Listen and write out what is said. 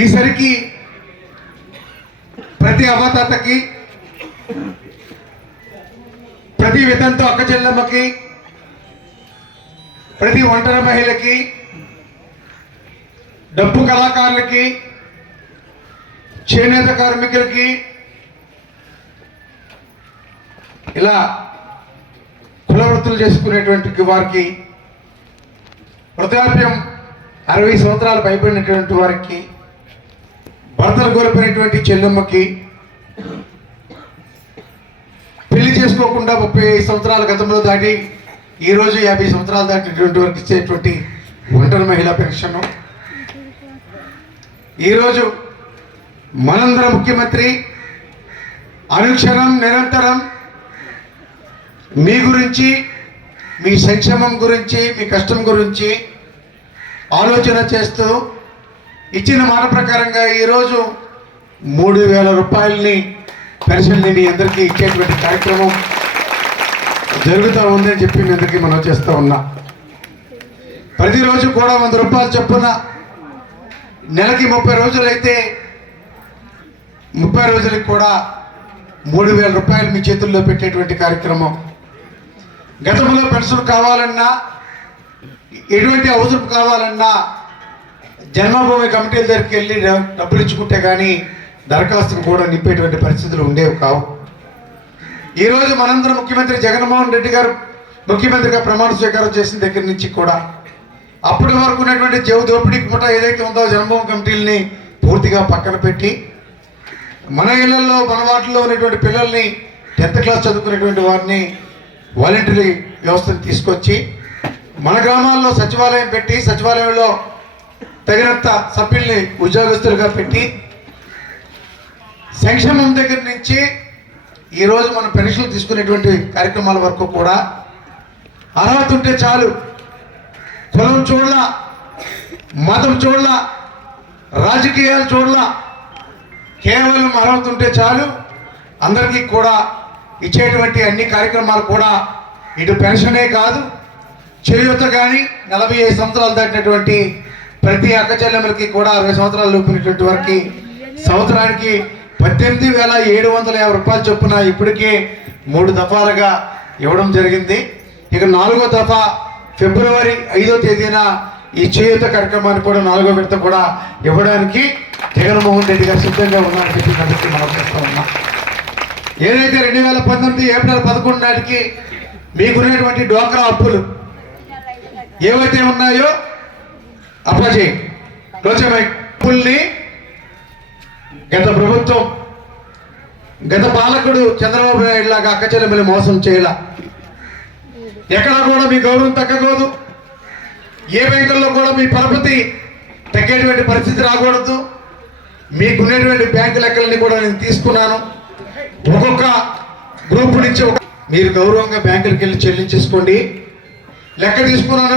ఈసరికి ప్రతి అవతాతకి ప్రతి వితంతు అక్క చెల్లెమ్మకి ప్రతి ఒంటరి మహిళకి డప్పు కళాకారులకి చేనేత కార్మికులకి ఇలా కుల వృత్తులు చేసుకునేటువంటి వారికి వృద్ధాప్యం 60 సంవత్సరాలు పైబడినటువంటి వారికి భర్తలు కోల్పోయినటువంటి చెల్లెమ్మకి పెళ్లి చేసుకోకుండా 35 సంవత్సరాల గతంలో దాటి ఈరోజు 50 సంవత్సరాలు దాటినటువంటి వారికి ఇచ్చేటువంటి ఒంటరి మహిళా పెన్షన్ ఈరోజు మనందర ముఖ్యమంత్రి అనుక్షణం నిరంతరం మీ గురించి మీ సంక్షేమం గురించి మీ కష్టం గురించి ఆలోచన చేస్తూ ఇచ్చిన మాట ప్రకారంగా ఈరోజు 3000 రూపాయలని పెన్షన్ని మీ అందరికీ ఇచ్చేటువంటి కార్యక్రమం జరుగుతూ ఉందని చెప్పి మీ అందరికీ మనం చేస్తూ ఉన్నా. ప్రతిరోజు కూడా 100 రూపాయలు చొప్పున నెలకి 30 రోజులైతే 30 రోజులకి కూడా 3000 రూపాయలు మీ చేతుల్లో పెట్టేటువంటి కార్యక్రమం. గతంలో పెన్షన్ కావాలన్నా ఎటువంటి అవసరం కావాలన్నా జన్మభూమి కమిటీల దగ్గరికి వెళ్ళి డబ్బులు ఇచ్చుకుంటే కానీ దరఖాస్తుకు కూడా నింపేటువంటి పరిస్థితులు ఉండేవి కావు. ఈరోజు మనందరం ముఖ్యమంత్రి జగన్మోహన్ రెడ్డి గారు ముఖ్యమంత్రిగా ప్రమాణ స్వీకారం చేసిన దగ్గర నుంచి కూడా అప్పటి వరకు ఉన్నటువంటి దోపిడీ ముఠ ఏదైతే ఉందో జన్మభూమి కమిటీలని పూర్తిగా పక్కన పెట్టి మన ఇళ్లలో మన వాటిల్లో ఉన్నటువంటి పిల్లల్ని 10th క్లాస్ చదువుకునేటువంటి వారిని వాలంటరీ వ్యవస్థను తీసుకొచ్చి మన గ్రామాల్లో సచివాలయం పెట్టి సచివాలయంలో తగినంత సభ్యుల్ని ఉద్యోగస్తులుగా పెట్టి సంక్షేమం దగ్గర నుంచి ఈరోజు మనం పెన్షన్లు తీసుకునేటువంటి కార్యక్రమాల వరకు కూడా అర్హత ఉంటే చాలు, కులం చూడలా, మతం చూడలా, రాజకీయాలు చూడలా, కేవలం అర్హత ఉంటే చాలు అందరికీ కూడా ఇచ్చేటువంటి అన్ని కార్యక్రమాలు కూడా ఇటు పెన్షనే కాదు చేయూత కానీ 45 సంవత్సరాలు దాటినటువంటి ప్రతి అక్క చెల్లెమ్మలకి కూడా 60 సంవత్సరాలు లోపినటువంటి వారికి సంవత్సరానికి 18,750 రూపాయలు చొప్పున ఇప్పటికే 3 దఫాలుగా ఇవ్వడం జరిగింది. ఇక 4వ దఫా ఫిబ్రవరి 5వ తేదీన ఈ చేయూత కార్యక్రమాన్ని కూడా 4వ విడత కూడా ఇవ్వడానికి జగన్మోహన్ రెడ్డి గారు సిద్ధంగా ఉన్నారని చెప్పి అందరికీ మనం చేస్తూ ఉన్నాం. ఏదైతే 2019 ఏప్రిల్ 11 నాటికి మీకున్నటువంటి డ్వాక్రా అప్పులు ఏవైతే ఉన్నాయో అప్పాజీ అప్పుల్ని గత ప్రభుత్వం గత పాలకుడు చంద్రబాబు నాయుడు లాగా అక్క చెల్లెమ్మని మోసం చేయాల. ఎక్కడ కూడా మీ గౌరవం తగ్గకూడదు, ఏ బ్యాంకుల్లో కూడా మీ పరపతి తగ్గేటువంటి పరిస్థితి రాకూడదు. మీకున్నటువంటి బ్యాంకు లెక్కలన్నీ కూడా నేను తీసుకున్నాను. ఒక్కొక్క గ్రూప్ నుంచి మీరు గౌరవంగా బ్యాంకులకు వెళ్ళి చెల్లించేసుకోండి. లెక్క తీసుకున్నాను.